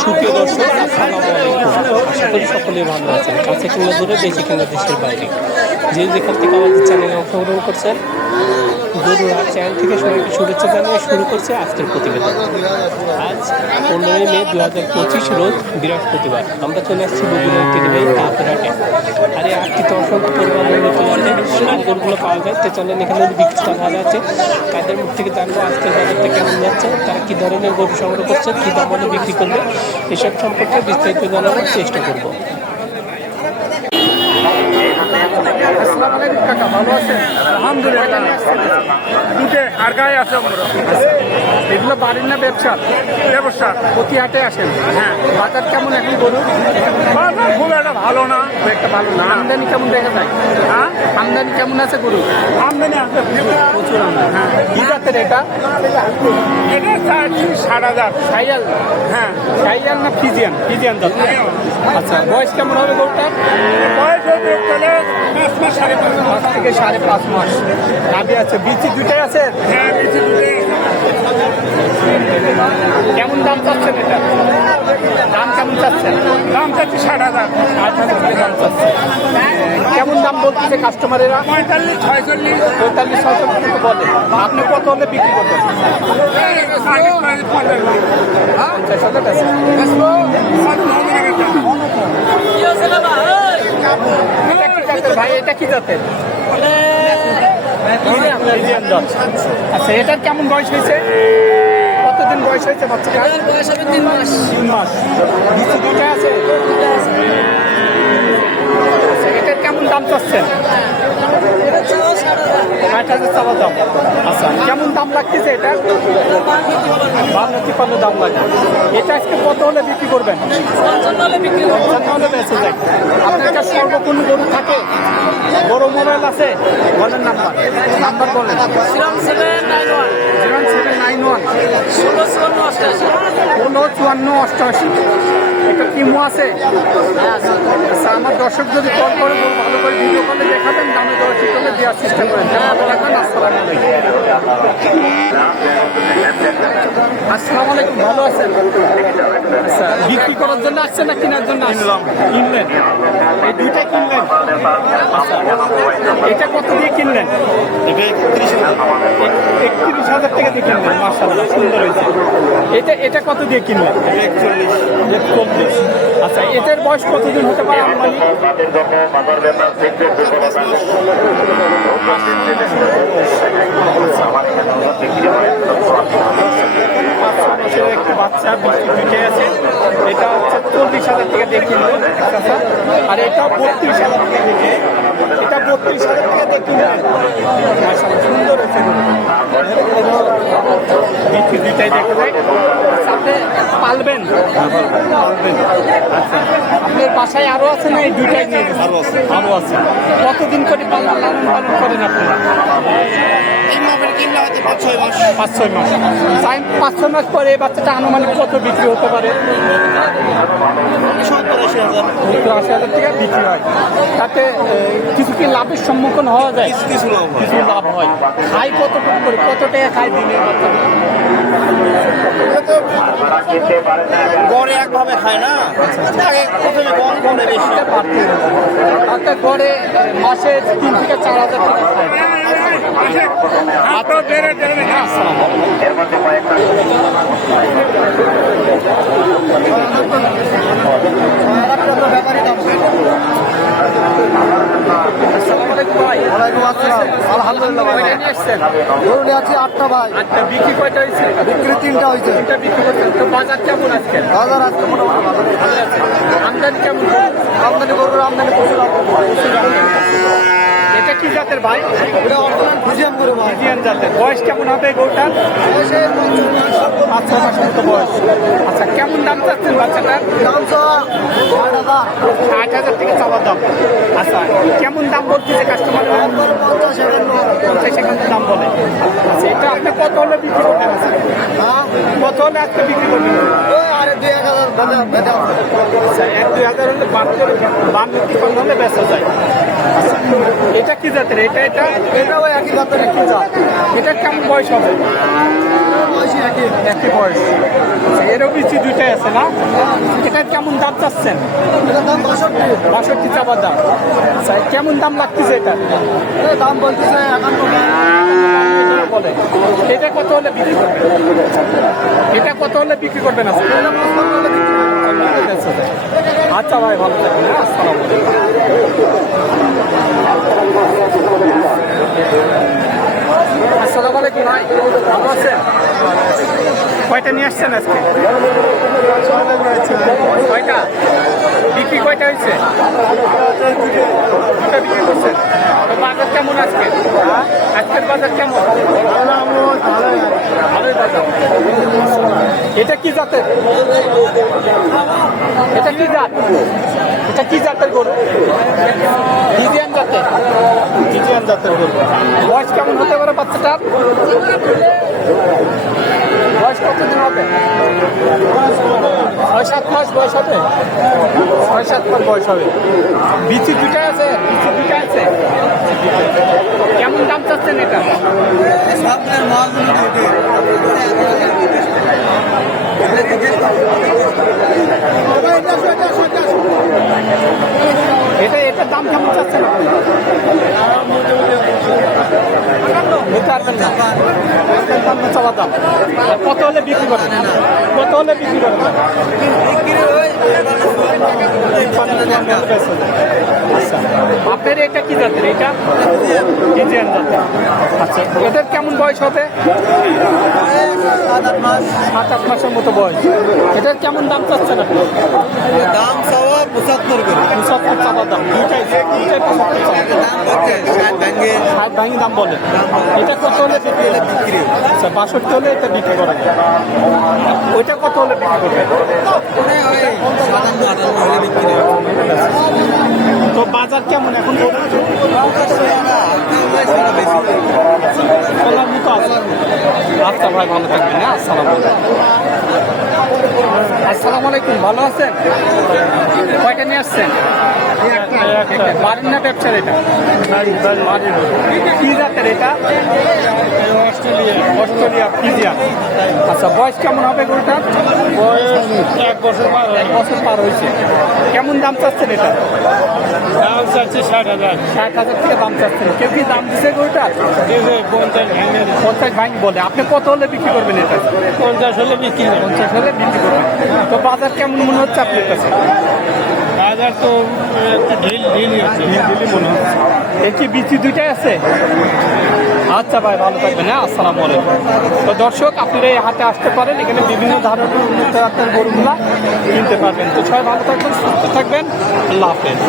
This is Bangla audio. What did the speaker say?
সুপ্রিয় দর্শক, আসসালামু আলাইকুম। আশা করি সকলেই ভালো আছেন। কাছে কিংবা দূরে, দেশে কিংবা দেশের বাইরে, যে যেখান থেকে আমাদের চ্যানেলে অংশগ্রহণ করছেন, গরুর হাট চ্যানেল থেকে সবাইকে শুভেচ্ছা জানিয়ে শুরু করছে আজকের প্রতিবেদন। আজ 15ই মে 2025 রোজ বৃহস্পতিবার। আমরা চলে আসছি বগুড়ার ঐতিহ্যবাহী কাপড় হাটে। আর এই হাটটিতে অসংখ্য পরিমাণে নতুন গরুগুলো পাওয়া যায়। তো চলেন, এখানে বিক্রেতা ভালো আছে, তাদের মুখ থেকে জানবো আজকের বাজারটা কেমন যাচ্ছে, তারা কী ধরনের গরু সংগ্রহ করছে, কী দামে বিক্রি করবে, এসব সম্পর্কে বিস্তারিত জানানোর চেষ্টা করব। আসসালামু আলাইকুম কাকা, ভালো আছেন? আলহামদুলিল্লাহ। দুটো আর গায়ে আছে এগুলো বাড়ির না ব্যবসা? ব্যবসা। প্রতি হাটে আসেন? হ্যাঁ। বাজার কেমন এখন গরু? বাজার খুব একটা ভালো না, খুব একটা ভালো না। আমদানি কেমন দেখা যায়? হ্যাঁ, আমদানি কেমন আছে গরু? আমদানি আছে প্রচুর আমদানি। হ্যাঁ, কি জাতের এটা? এটা 60,000 সাইয়াল। হ্যাঁ, সাইয়াল না ফিজিয়ান? ফিজিয়ান জাত। আচ্ছা, বয়স কেমন হবে গরুটার? বয়স হবে 5 মাস, 5.5 থেকে 5.5 মাস। গাভী আছে, বিচি দুইটাই আছে? হ্যাঁ, বিচি দুইটাই। কেমন দাম চাচ্ছেন এটা? দাম কেমন চাচ্ছেন? দাম চাচ্ছি 60,000। 60,000 করে দাম চাচ্ছে। কেমন দাম বলতেছে কাস্টমারেরা? 45, 46। 45, 46 বলে। আপনি কত হলে বিক্রি করবেন? 50,000 আছে। ভাই, এটা কি জাতের? আচ্ছা, এটার কেমন বয়স হয়েছে? কতদিন বয়স হয়েছে বাচ্চাটার? বয়স হবে 3 মাস। 3 মাস। নিচে দুটো আছে? আচ্ছা, এটার কেমন দাম চাচ্ছেন? 60,000 চাওয়া দাম। আচ্ছা, কেমন দাম লাগতেছে এটা? 52-53 দাম লাগে। এটা আজকে কত হলে বিক্রি করবেন? 55 হলে বিক্রি করবেন। 55 হলে বেঁচে যায়। আপনার কাছে সর্বক্ষণ গরু থাকে? বড় মোবাইল আছে? বলেন নাম্বার বলেন। 0791 165488। এটা কিমো আছে? আচ্ছা, আমার দর্শক যদি কল করে ভালো করে ভিডিও কলে দেখাবেন, দামে দর ঠিক করলে দেওয়ার চেষ্টা করেন। আসসালামু আলাইকুম, ভালো আছেন? আচ্ছা, বিক্রি করার জন্য আসছেন না কেনার জন্য? কিনলেন? এই দুইটা কিনলেন? আচ্ছা, এটা কত দিয়ে কিনলেন? 31,000 টাকা দিয়ে কিনলেন। মাশাআল্লাহ, সুন্দর হয়েছে। এটা কত দিয়ে কিনলেন? 41। আচ্ছা, এটার বয়স কতদিন হতে পারে আনুমানিক? একটি বাচ্চা বিক্রি আছে। এটা হচ্ছে 40,000 টাকা দিয়ে কিনলেন। আর এটা 32,000 টাকা দিয়ে, এটা 32,000 টাকা দিয়ে কিনলেন। সুন্দর হচ্ছে, বিক্রি দুইটাই দেখা যায়। আপনি পালবেন? আচ্ছা, আপনার বাসায় আরো আছে না এই দুইটাই নিয়ে গেছে? আরো আছে। কতদিন করে লালন পালন করেন আপনারা? 5-6 মাস। 5-6 মাস পরে এই বাচ্চাটা আনুমানিক কত বিক্রি হতে পারে? 70-80,000 টাকা বিক্রি হয়। তাতে কিছু কি লাভের সম্মুখীন হওয়া যায়? কিছু লাভ হয়। খাই কতটুকু করে, কত টাকা খাই দিনে বাচ্চাটা? গড়ে একভাবে খায় না, প্রথমে কম করে বেশিটা পারতে। একটা গড়ে মাসে 3 থেকে 4,000 টাকা খায়। আলহামদুলিল্লাহ, গরু নিয়ে আছি 8টা ভাই। আচ্ছা, বিক্রি কয়টা হয়েছে? বিক্রি 3টা হয়েছে। 3টা বিক্রি করছেন। তো বাজার কেমন আজকে? বাজার আজকে মোটামুটি ভালো আছে। আমদানি কেমন? আমদানি গরুর আমদানি প্রচুর। এটা কি জাতের ভাই? এটা অরিজিনাল ফিজিয়ান গরু ভাই। ফিজিয়ান জাতের। বয়স কেমন হবে গরুটার? 5-6 মাসের মতো বয়স। আচ্ছা, কেমন দাম চাচ্ছেন বাচ্চাটার? দাম তো 60,000 টাকা চাওয়ার দাম। আচ্ছা, কেমন দাম বলতেছে কাস্টমার? 50-51 দাম বলে। আচ্ছা, এটা আপনি কত হলে বিক্রি করবেন? কত হলে আজকে বিক্রি করবেন? আরে 2-1,000 বেচা। আচ্ছা, 1-2,000 হলে 52-53 হলে বেচা যায়। এটা কি জাতের? এটাও একই জাতের একই জাত। এটা কেমন বয়স হবে? বয়সী একই বয়স। এরও বিচি দুইটাই আছে না? 62 চাবার দাম। আচ্ছা কেমন দাম লাগতেছে এটা? দাম বলতেছে 51 বলে এটা কত হলে বিক্রি করবেন? এটা কত হলে বিক্রি করবেন আজকে? আচ্ছা ভাই ভালো থাকবেন। হ্যাঁ, আসসালামু আলাইকুম। আসসালামু আলাইকুম ভাই, ভালো আছেন? কয়টা নিয়ে আসছেন আজকে? কয়টা বিক্রি কয়টা হয়েছে? দুটা বিক্রি করছেন। তো বাজার কেমন আজকে? আজকের বাজার কেমন? ভালোই বাজার। এটা কি জাতের? এটা কি জাত? এটা কি জাতের গরু? ফ্রিজিয়ান জাতের। ফ্রিজিয়ান জাতের গরু। বয়স কেমন হতে পারে বাচ্চাটার? বয়স কতদিন হবে? 6-7 মাস বয়স হবে। 6-7 মাস বয়স হবে। বিচি দুটা আছে? বিচি দুটা আছে। কেমন দাম চাচ্ছেন এটা? এটার দাম কেমন চাচ্ছেন? নিতে পারবেন না। দাম চাওয়া দাম। কত হলে বিক্রি করেন? কত হলে বিক্রি করেন? আচ্ছা আপনার এটা কি জাতের? এটা ইন্ডিয়ান জাতের। আচ্ছা এটার কেমন বয়স হবে? 7-8 মাসের মতো বয়স। এটার কেমন দাম চাচ্ছেন আপনি? দাম 75 করে। 75 চাওয়া দাম। দুইটাই 75 দাম করছে 60 ভাঙে। ভাঙি দাম বলে। এটা কত হলে বিক্রি? আচ্ছা 62 হলে এটা বিক্রি করা যায়। ওইটা কত হলে বিক্রি করবে? তো বাজার কেমন এখন? আচ্ছা ভাই ভালো থাকবেন। হ্যাঁ, আসসালামু আলাইকুম। ভালো আছেন? কয়টা নিয়ে আসছেন? বাড়ির না ব্যবসার? এটা কি জাতের? এটা অস্ট্রেলিয়া ফ্রিজিয়ান। আচ্ছা বয়স কেমন হবে গরুটার? বয়স 1 বছর পার হয়ে 1 বছর পার হয়েছে। কেমন দাম চাচ্ছেন এটা? দাম চাচ্ছি 60,000। 60,000 থেকে দাম চাচ্ছেন। কেউ কি দাম দিচ্ছে গরুটার? 50 ভাঙ বলে। আপনি কত হলে বিক্রি করবেন এটা? 50 হলে বিক্রি হবে। 50 হলে বিক্রি করবেন। তো বাজার কেমন মনে হচ্ছে আপনার কাছে? বাজার তো একটু ঢিল হচ্ছে। দিল্লি মনে হচ্ছে। এই কি বিচি দুইটাই আছে? আচ্ছা ভাই ভালো থাকবেন। হ্যাঁ, আসসালামু আলাইকুম। তো দর্শক আপনারা এই হাটে আসতে পারেন। এখানে বিভিন্ন ধরনের উন্নত জাতের গরুগুলা কিনতে পারবেন। তো সবাই ভালো থাকবেন, সুস্থ থাকবেন। আল্লাহ হাফেজ।